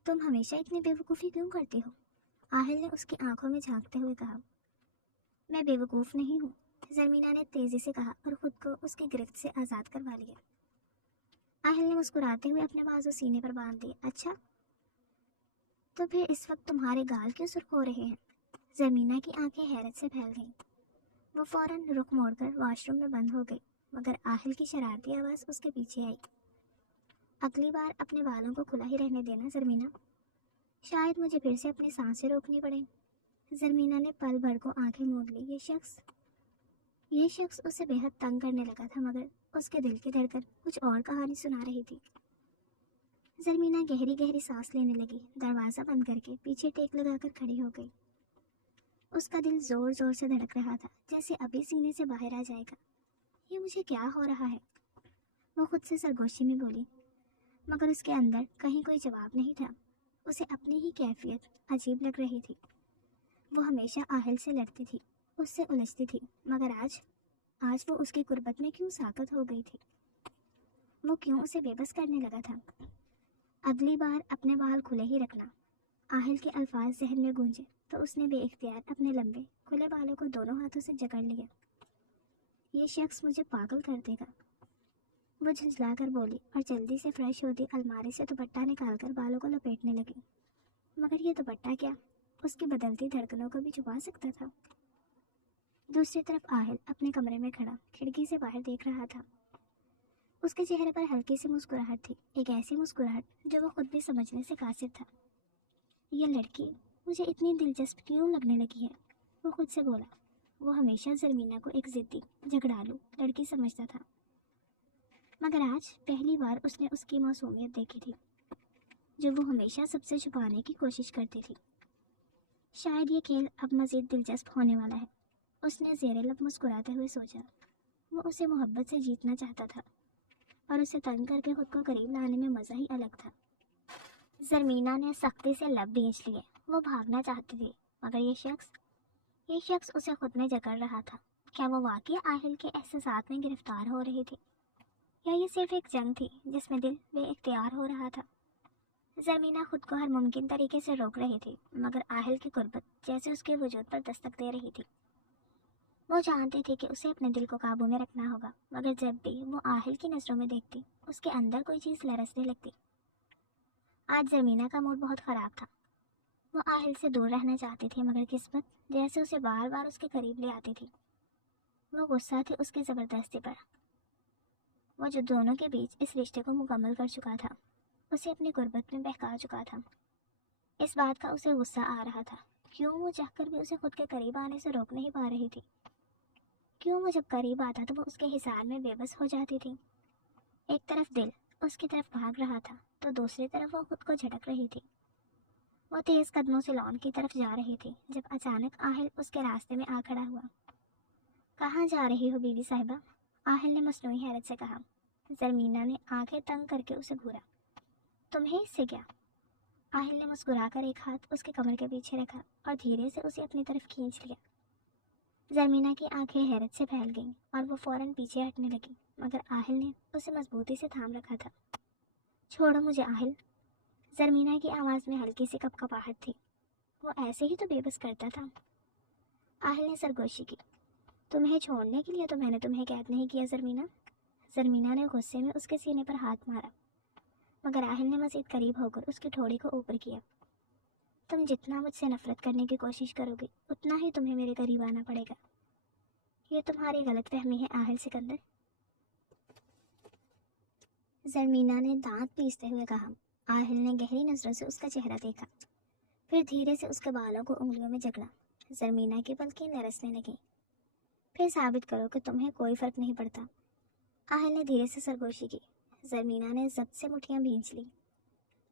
تم ہمیشہ اتنی بے وقوفی کیوں کرتی ہو؟ آہل نے اس کی آنکھوں میں جھانکتے ہوئے کہا۔ میں بے وقوف نہیں ہوں، زرمینہ نے تیزی سے کہا اور خود کو اس کی گرفت سے آزاد کروا لیا۔ آہل نے مسکراتے ہوئے اپنے بازو سینے پر باندھ دیے۔ اچھا، تو پھر اس وقت تمہارے گال کیوں سرخ ہو رہے ہیں؟ زرمینہ کی آنکھیں حیرت سے پھیل گئیں۔ وہ فوراً رخ موڑ کر واش روم میں بند ہو گئی، مگر آہل کی شرارتی آواز اس کے پیچھے آئی۔ اگلی بار اپنے بالوں کو کھلا ہی رہنے دینا زرمینہ، شاید مجھے پھر سے اپنی سانسیں روکنی پڑیں۔ زرمینہ نے پل بھر کو آنکھیں موند لی۔ یہ شخص اسے بے حد تنگ کرنے لگا تھا، مگر اس کے دل کی دھڑکن کچھ اور کہانی سنا رہی تھی۔ زرمینہ گہری گہری سانس لینے لگی، دروازہ بند کر کے پیچھے ٹیک لگا کر کھڑی ہو گئی۔ اس کا دل زور زور سے دھڑک رہا تھا، جیسے ابھی سینے سے باہر آ جائے گا۔ یہ مجھے کیا ہو رہا ہے؟ وہ خود سے سرگوشی میں بولی، مگر اس کے اندر کہیں کوئی جواب نہیں تھا۔ اسے اپنی ہی کیفیت عجیب لگ رہی تھی۔ وہ ہمیشہ آہل سے لڑتی تھی، اس سے الجھتی تھی، مگر آج وہ اس کی قربت میں کیوں ساکت ہو گئی تھی؟ وہ کیوں اسے بے بس کرنے لگا تھا؟ اگلی بار اپنے بال کھلے ہی رکھنا، آہل کے الفاظ ذہن میں گونجے تو اس نے بے اختیار اپنے لمبے کھلے بالوں کو دونوں ہاتھوں سے جکڑ لیا۔ یہ شخص مجھے پاگل کر دے گا، وہ جھنجھلا کر بولی اور جلدی سے فریش ہوتی الماری سے دوپٹہ نکال کر بالوں کو لپیٹنے لگی۔ مگر یہ دوپٹہ کیا اس کی بدلتی دھڑکنوں کو بھی چھپا سکتا تھا؟ دوسری طرف آہل اپنے کمرے میں کھڑا کھڑکی سے باہر دیکھ رہا تھا۔ اس کے چہرے پر ہلکی سی مسکراہٹ تھی، ایک ایسی مسکراہٹ جو وہ خود بھی سمجھنے سے قاصر تھا۔ یہ لڑکی مجھے اتنی دلچسپ کیوں لگنے لگی ہے؟ وہ خود سے بولا۔ وہ ہمیشہ زرمینہ کو ایک ضدی، جھگڑالو لڑکی سمجھتا تھا، مگر آج پہلی بار اس نے اس کی معصومیت دیکھی تھی، جو وہ ہمیشہ سب سے چھپانے کی کوشش کرتی تھی۔ شاید یہ کھیل اب مزید دلچسپ ہونے والا ہے، اس نے زیر لب مسکراتے ہوئے سوچا۔ وہ اسے محبت سے جیتنا چاہتا تھا اور اسے تنگ کر کے خود کو قریب لانے میں مزہ ہی الگ تھا۔ زرمینہ نے سختی سے لب بھینچ لیے۔ وہ بھاگنا چاہتی تھی، مگر یہ شخص اسے خود میں جکڑ رہا تھا۔ کیا وہ واقعی آہل کے احساسات میں گرفتار ہو رہی تھی، یا یہ صرف ایک جنگ تھی جس میں دل بے اختیار ہو رہا تھا؟ زرمینہ خود کو ہر ممکن طریقے سے روک رہی تھی، مگر آہل کی قربت جیسے اس کے وجود پر دستک دے رہی تھی۔ وہ جانتی تھی کہ اسے اپنے دل کو قابو میں رکھنا ہوگا، مگر جب بھی وہ آہل کی نظروں میں دیکھتی، اس کے اندر کوئی چیز لرزنے لگتی۔ آج زرمینہ کا موڈ بہت خراب تھا۔ وہ آہل سے دور رہنا چاہتی تھی، مگر قسمت جیسے اسے بار بار اس کے قریب لے آتی تھی۔ وہ غصہ تھی اس کی زبردستی پر، وہ جو دونوں کے بیچ اس رشتے کو مکمل کر چکا تھا، اسے اپنی غربت میں بہکا چکا تھا۔ اس بات کا اسے غصہ آ رہا تھا، کیوں وہ چاہ کر بھی اسے خود کے قریب آنے سے روک نہیں پا رہی تھی؟ کیوں وہ جب قریب آتا تو وہ اس کے حصار میں بے بس ہو جاتی تھی؟ ایک طرف دل اس کی طرف بھاگ رہا تھا تو دوسری طرف وہ خود کو جھٹک رہی تھی۔ وہ تیز قدموں سے لان کی طرف جا رہی تھی جب اچانک آہل اس کے راستے میں آ کھڑا ہوا۔ کہاں جا رہی ہو بیوی صاحبہ؟ آہل نے مصنوعی حیرت سے کہا۔ زرمینہ نے آنکھیں تنگ کر کے اسے گھورا۔ تمہیں اس سے کیا؟ آہل نے مسکرا کر ایک ہاتھ اس کے کمر کے پیچھے رکھا اور دھیرے سے اسے اپنی طرف کھینچ لیا۔ زرمینہ کی آنکھیں حیرت سے پھیل گئیں اور وہ فوراً پیچھے ہٹنے لگی، مگر آہل نے اسے مضبوطی سے تھام رکھا تھا۔ چھوڑو مجھے آہل۔ زرمینہ کی آواز میں ہلکی سی کپکپاہٹ تھی۔ وہ ایسے ہی تو بے بس کرتا تھا۔ آہل نے سرگوشی کی۔ تمہیں چھوڑنے کے لیے تو میں نے تمہیں قید نہیں کیا زرمینہ۔ زرمینہ نے غصے میں اس کے سینے پر ہاتھ مارا، مگر آہل نے مزید قریب ہو کر اس کی ٹھوڑی کو اوپر کیا۔ تم جتنا مجھ سے نفرت کرنے کی کوشش کرو گی اتنا ہی تمہیں میرے قریب آنا پڑے گا۔ یہ تمہاری غلط فہمی ہے آہل سکندر، زرمینہ نے دانت پیستے ہوئے کہا۔ آہل نے گہری نظروں سے اس کا چہرہ دیکھا، پھر دھیرے سے اس کے بالوں کو انگلیوں میں جکڑا۔ زرمینہ کی پلکیں لرزنے لگیں۔ پھر ثابت کرو کہ تمہیں کوئی فرق نہیں پڑتا۔ آہل نے دھیرے سے سرگوشی کی۔ زرمینہ نے ضبط سے مٹھیاں بھینچ لی،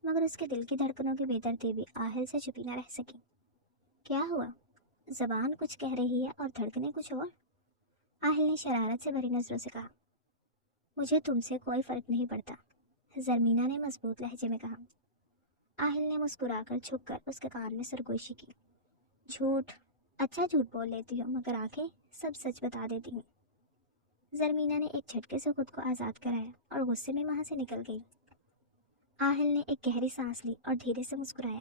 مگر اس کے دل کی دھڑکنوں کی بے ترتیبی آہل سے چھپی نہ رہ سکی۔ کیا ہوا؟ زبان کچھ کہہ رہی ہے اور دھڑکنیں کچھ اور؟ آہل نے شرارت سے بھری نظروں سے کہا۔ مجھے تم سے کوئی فرق نہیں پڑتا، زرمینہ نے مضبوط لہجے میں کہا۔ آہل نے مسکرا کر چھپ کر اس کے کان میں سرگوشی کی۔ جھوٹ، اچھا جھوٹ بول لیتی ہو، مگر آنکھیں سب سچ بتا دیتی ہیں۔ زرمینہ نے ایک جھٹکے سے خود کو آزاد کرایا اور غصے میں وہاں سے نکل گئی۔ آہل نے ایک گہری سانس لی اور دھیرے سے مسکرایا۔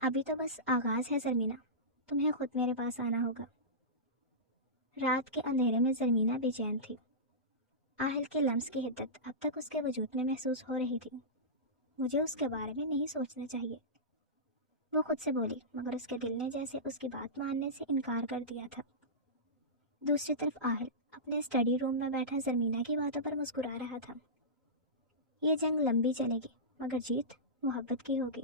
ابھی تو بس آغاز ہے زرمینہ، تمہیں خود میرے پاس آنا ہوگا۔ رات کے اندھیرے میں زرمینہ بے چین تھی۔ آہل کے لمس کی حدت اب تک اس کے وجود میں محسوس ہو رہی تھی۔ مجھے اس کے بارے میں نہیں سوچنا چاہیے، وہ خود سے بولی، مگر اس کے دل نے جیسے اس کی بات ماننے سے انکار کر دیا تھا۔ دوسری طرف آہل اپنے اسٹڈی روم میں بیٹھا زرمینہ کی باتوں پر مسکرا رہا تھا۔ یہ جنگ لمبی چلے گی، مگر جیت محبت کی ہوگی،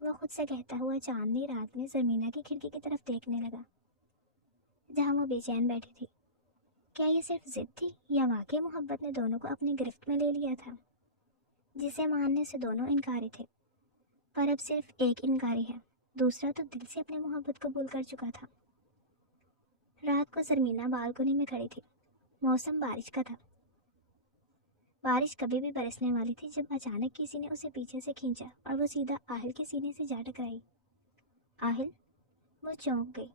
وہ خود سے کہتا ہوا چاندنی رات میں زرمینہ کی کھڑکی کی طرف دیکھنے لگا جہاں وہ بے چین بیٹھی تھی۔ کیا یہ صرف ضد تھی یا واقعی محبت نے دونوں کو اپنی گرفت میں لے لیا تھا؟ جسے ماننے سے دونوں انکاری تھے، پر اب صرف ایک انکاری ہے، دوسرا تو دل سے اپنی محبت قبول کر چکا تھا۔ رات کو زرمینہ بالکنی میں کھڑی تھی۔ موسم بارش کا تھا۔ بارش کبھی بھی برسنے والی تھی جب اچانک کسی نے اسے پیچھے سے کھینچا اور وہ سیدھا آہل کے سینے سے جا ٹکرائی۔ آہل! وہ چونک گئی۔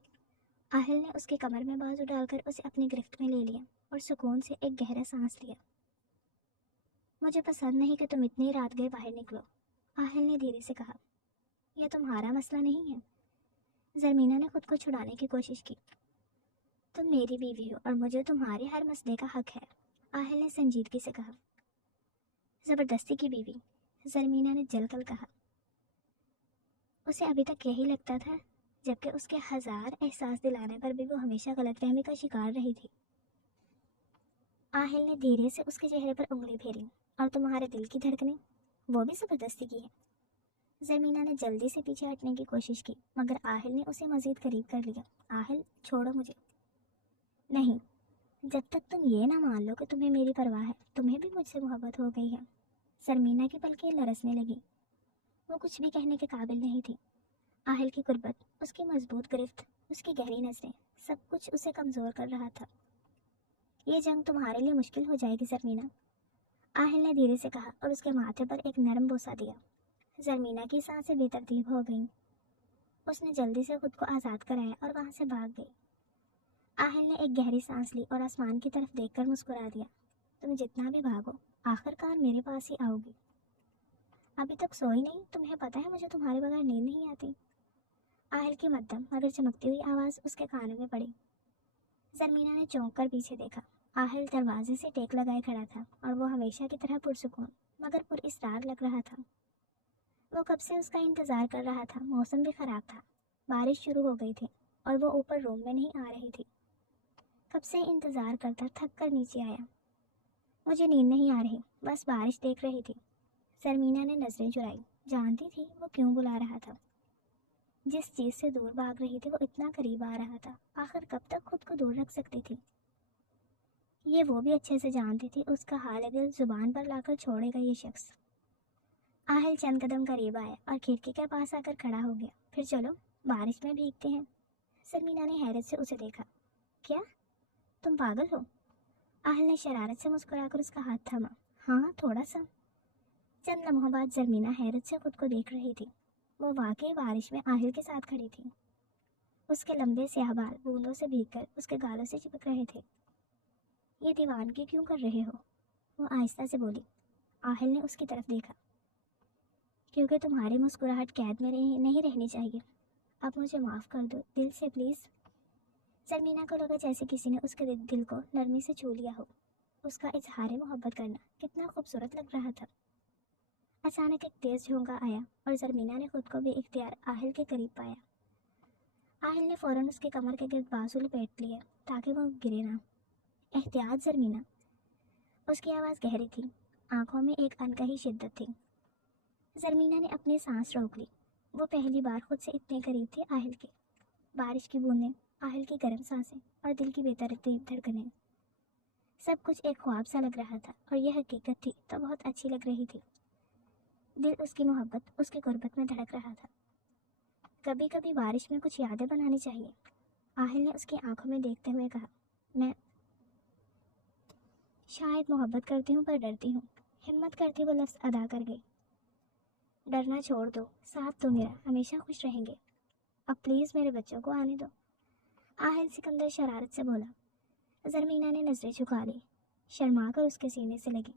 آہل نے اس کے کمر میں بازو ڈال کر اسے اپنی گرفت میں لے لیا اور سکون سے ایک گہرا سانس لیا۔ مجھے پسند نہیں کہ تم اتنی رات گئے باہر نکلو، آہل نے دھیرے سے کہا۔ یہ تمہارا مسئلہ نہیں ہے۔ زرمینہ نے خود کو چھڑانے کی کوشش کی۔ تم میری بیوی ہو اور مجھے تمہارے ہر مسئلے کا حق ہے، آہل نے سنجیدگی سے کہا۔ زبردستی کی بیوی، زرمینہ نے جل کر کہا۔ اسے ابھی تک یہی لگتا تھا، جبکہ اس کے ہزار احساس دلانے پر بھی وہ ہمیشہ غلط فہمی کا شکار رہی تھی۔ آہل نے دھیرے سے اس کے چہرے پر انگلی پھیری۔ اور تمہارے دل کی دھڑکنیں، وہ بھی زبردستی کی ہے؟ زرمینہ نے جلدی سے پیچھے ہٹنے کی کوشش کی، مگر آہل نے اسے مزید قریب کر لیا۔ آہل، چھوڑو مجھے۔ نہیں، جب تک تم یہ نہ مان لو کہ تمہیں میری پرواہ ہے، تمہیں بھی مجھ سے محبت ہو گئی ہے۔ زرمینہ کی پلکیں لرزنے لگی۔ وہ کچھ بھی کہنے کے قابل نہیں تھی۔ آہل کی قربت، اس کی مضبوط گرفت، اس کی گہری نظریں، سب کچھ اسے کمزور کر رہا تھا۔ یہ جنگ تمہارے لیے مشکل ہو جائے گی زرمینہ، آہل نے دھیرے سے کہا اور اس کے ماتھے پر ایک نرم بوسہ دیا۔ زرمینہ کی سانسیں بے ترتیب ہو گئیں۔ اس نے جلدی سے خود کو آزاد کرایا اور وہاں سے بھاگ گئی۔ آہل نے ایک گہری سانس لی اور آسمان کی طرف دیکھ کر مسکرا دیا۔ تم جتنا بھی بھاگو، آخر کار میرے پاس ہی آؤ گی۔ ابھی تک سوئی نہیں؟ تمہیں پتہ ہے مجھے تمہارے بغیر نیند نہیں آتی۔ آہل کی مدھم مگر چمکتی ہوئی آواز اس کے کانوں میں پڑی۔ زرمینہ نے چونک کر پیچھے دیکھا۔ آہل دروازے سے ٹیک لگائے کھڑا تھا اور وہ ہمیشہ کی طرح پرسکون مگر پر اسرار لگ رہا تھا۔ وہ کب سے اس کا انتظار کر رہا تھا۔ موسم بھی خراب تھا، بارش شروع ہو گئی تھی اور وہ اوپر روم میں نہیں آ رہی تھی۔ کب سے انتظار کرتا تھک کر نیچے آیا۔ مجھے نیند نہیں آ رہی، بس بارش دیکھ رہی تھی۔ زرمینہ نے نظریں چرائی، جانتی تھی وہ کیوں بلا رہا تھا۔ جس چیز سے دور بھاگ رہی تھی وہ اتنا قریب آ رہا تھا، آخر کب تک خود کو دور رکھ سکتی تھی؟ یہ وہ بھی اچھے سے جانتی تھی، اس کا حال دل زبان پر لا کر چھوڑے گا یہ شخص۔ آہل چند قدم قریب آیا اور کھڑکی کے پاس آ کر کھڑا ہو گیا۔ پھر چلو بارش میں بھیگتے ہیں۔ زرمینہ نے حیرت سے اسے دیکھا۔ کیا تم پاگل ہو؟ آہل نے شرارت سے مسکرا کر اس کا ہاتھ تھاما۔ ہاں تھوڑا سا۔ چند لمحوں بعد زرمینہ حیرت سے خود کو دیکھ رہی تھی۔ وہ واقعی بارش میں آہل کے ساتھ کھڑی تھی۔ اس کے لمبے سیاہ بال بوندوں سے بھیگ کر اس کے گالوں سے چپک رہے تھے۔ یہ دیوانگی کیوں کر رہے ہو؟ وہ آہستہ سے بولی۔ آہل نے اس کی طرف دیکھا۔ کیونکہ تمہاری مسکراہٹ قید میں نہیں رہنی چاہیے۔ اب مجھے معاف کر دو، دل سے پلیز۔ زرمینہ کو لگا جیسے کسی نے اس کے دل کو نرمی سے چھو لیا ہو۔ اس کا اظہار محبت کرنا کتنا خوبصورت لگ رہا تھا۔ اچانک ایک تیز جھونکا آیا اور زرمینہ نے خود کو بے اختیار آہل کے قریب پایا۔ آہل نے فوراً اس کے کمر کے گرد بازو لپیٹ لیے تاکہ وہ گرے نہ۔ احتیاط زرمینہ۔ اس کی آواز گہری تھی، آنکھوں میں ایک انکہی شدت تھی۔ زرمینہ نے اپنی سانس روک لی۔ وہ پہلی بار خود سے اتنے قریب تھی آہل کے۔ بارش کی بوندیں، آہل کی گرم سانسیں اور دل کی بے ترتیب دھڑکنیں، سب کچھ ایک خواب سا لگ رہا تھا، اور یہ حقیقت تھی تو بہت اچھی لگ رہی تھی۔ دل اس کی محبت، اس کی قربت میں دھڑک رہا تھا۔ کبھی کبھی بارش میں کچھ یادیں بنانی چاہیے، آہل نے اس کی آنکھوں میں دیکھتے ہوئے کہا۔ میں شاید محبت کرتی ہوں پر ڈرتی ہوں۔ ہمت کرتی وہ لفظ ادا کر گئی۔ ڈرنا چھوڑ دو، ساتھ تو میرا ہمیشہ خوش رہیں گے۔ اب پلیز میرے بچوں کو آنے دو، آہل سکندر شرارت سے بولا۔ زرمینہ نے نظریں جھکا لی، شرما کر اس کے سینے سے لگی۔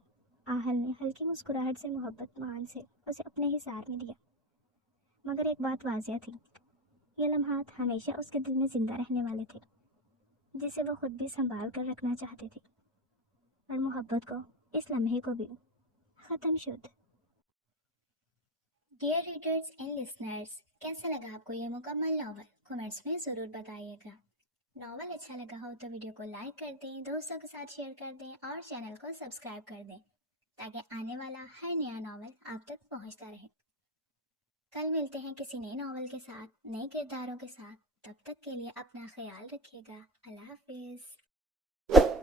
آہل نے ہلکی مسکراہٹ سے محبت مان سے اسے اپنے ہی سار میں لیا، مگر ایک بات واضح تھی، یہ لمحات ہمیشہ اس کے دل میں زندہ رہنے والے تھے، جسے وہ خود بھی سنبھال کر رکھنا چاہتے تھے، اور محبت کو اس لمحے کو بھی۔ ختم شد۔ ڈیئر ریڈرز اینڈ لسنرز، کیسا لگا آپ کو یہ مکمل ناول؟ کمنٹس میں ضرور بتائیے گا۔ ناول اچھا لگا ہو تو ویڈیو کو لائک کر دیں، دوستوں کے ساتھ شیئر کر دیں اور چینل کو سبسکرائب کر دیں تاکہ آنے والا ہر نیا ناول آپ تک پہنچتا رہے۔ کل ملتے ہیں کسی نئے ناول کے ساتھ، نئے کرداروں کے ساتھ۔ تب تک کے لیے اپنا خیال رکھیے گا۔ اللہ حافظ۔